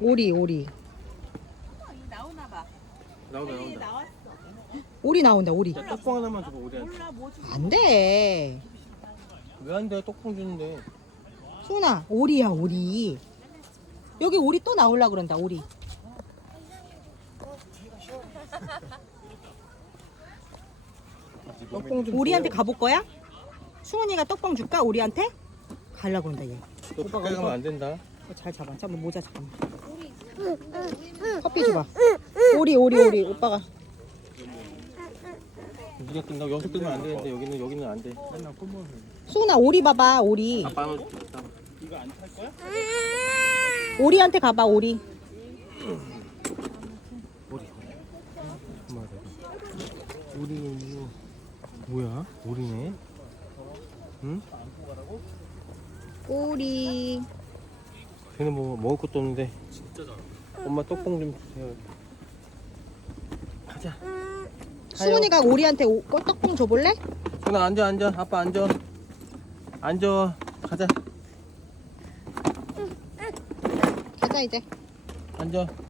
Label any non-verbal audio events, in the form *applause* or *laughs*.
오리 오리 나오나 봐. 나온다 이 나온다. 나왔어. 오리 나온다 오리 야, 떡봉 하나만 줘봐 우리 한테. 몰라 뭐 주. 안돼 왜안 돼? 떡봉 주는데. 수은아 오리야 오리 여기 오리 또 나올라 그런다 오리 *laughs* 떡봉 좀. 오리한테 가볼 거야? 수은이가 떡봉 줄까 오리한테? 갈라 그런다 얘 너 가까이 가면 안 된다. 어, 잘 잡아 잠깐 모자 잠깐만 커피 줘봐 오리 오리 오리 오빠가 네가 끝나 여기서 끝면 안 되는데 여기는 여기는 안 돼. 맨날 꿀먹어. 수은아 오리 봐봐 오리 아빠 는 오리한테 가봐 오리 오리. 맞아. 오리 이거 뭐야? 오리네. 응? 오리 걔는 뭐 먹을 것도 없는데. 엄마 떡봉 좀 주세요. 가자. 수은이가 오리한테 오, 어, 떡봉 줘볼래? 준아 앉아 앉아. 아빠 앉아. 앉아. 가자. 가자 이제 앉아.